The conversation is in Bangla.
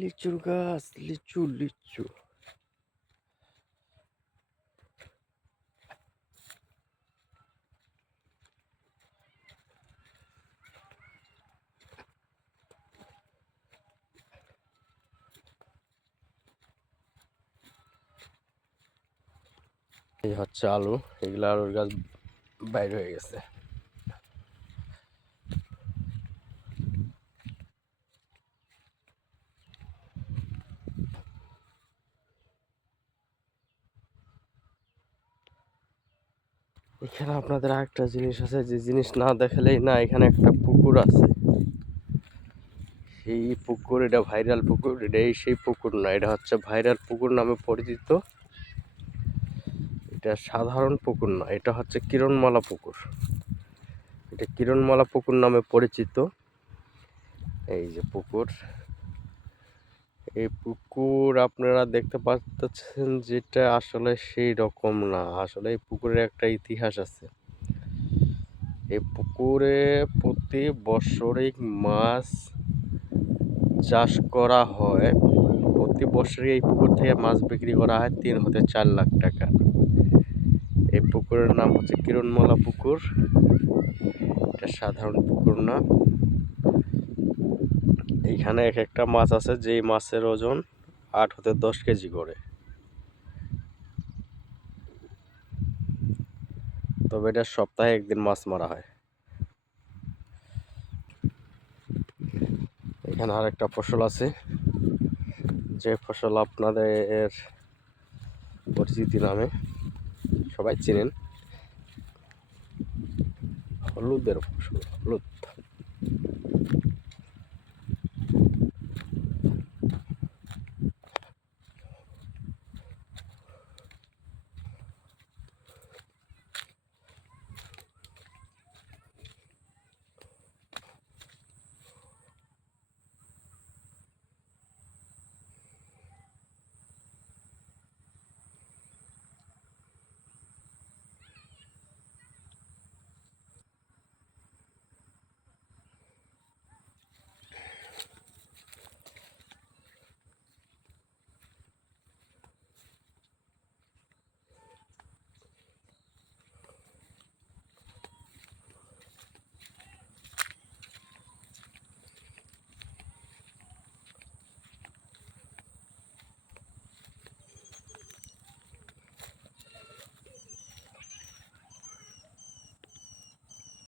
লিচুর গাছ, লিচু লিচু। এই হচ্ছে আলু, এগুলো আলুর গাছ বাইর হয়ে গেছে। এখানে আপনাদের আরেকটা জিনিস আছে, যে জিনিস না দেখালেই না। এখানে একটা পুকুর আছে, সেই পুকুর, এটা ভাইরাল পুকুর। এটাই সেই পুকুর না, এটা হচ্ছে ভাইরাল পুকুর নামে পরিচিত। এটা সাধারণ পুকুর না, এটা হচ্ছে কিরণমালা পুকুর। এটা কিরণমালা পুকুর নামে পরিচিত। এই যে পুকুর, এই পুকুর আপনারা দেখতে পাচ্ছেন, যেটা আসলে সেই রকম না। আসলে এই পুকুরের একটা ইতিহাস আছে। এই পুকুরে প্রতি বৎসরিক মাছ চাষ করা হয়। প্রতি বছরই এই পুকুর থেকে মাছ বিক্রি করা হয় 3 হতে 4 লাখ টাকা। এই পুকুরের নাম হচ্ছে কিরণমালা পুকুর। এটা সাধারণ পুকুর না। এইখানে এক একটা মাছ আছে, যেই মাছের ওজন 8 হতে 10 কেজি করে। তবে এটা সপ্তাহে একদিন মাছ মারা হয়। এখানে আর একটা ফসল আছে, যে ফসল আপনাদের পরিচিতি নামে সবাই চেনেন। হলুদের ফসল, হলুদ।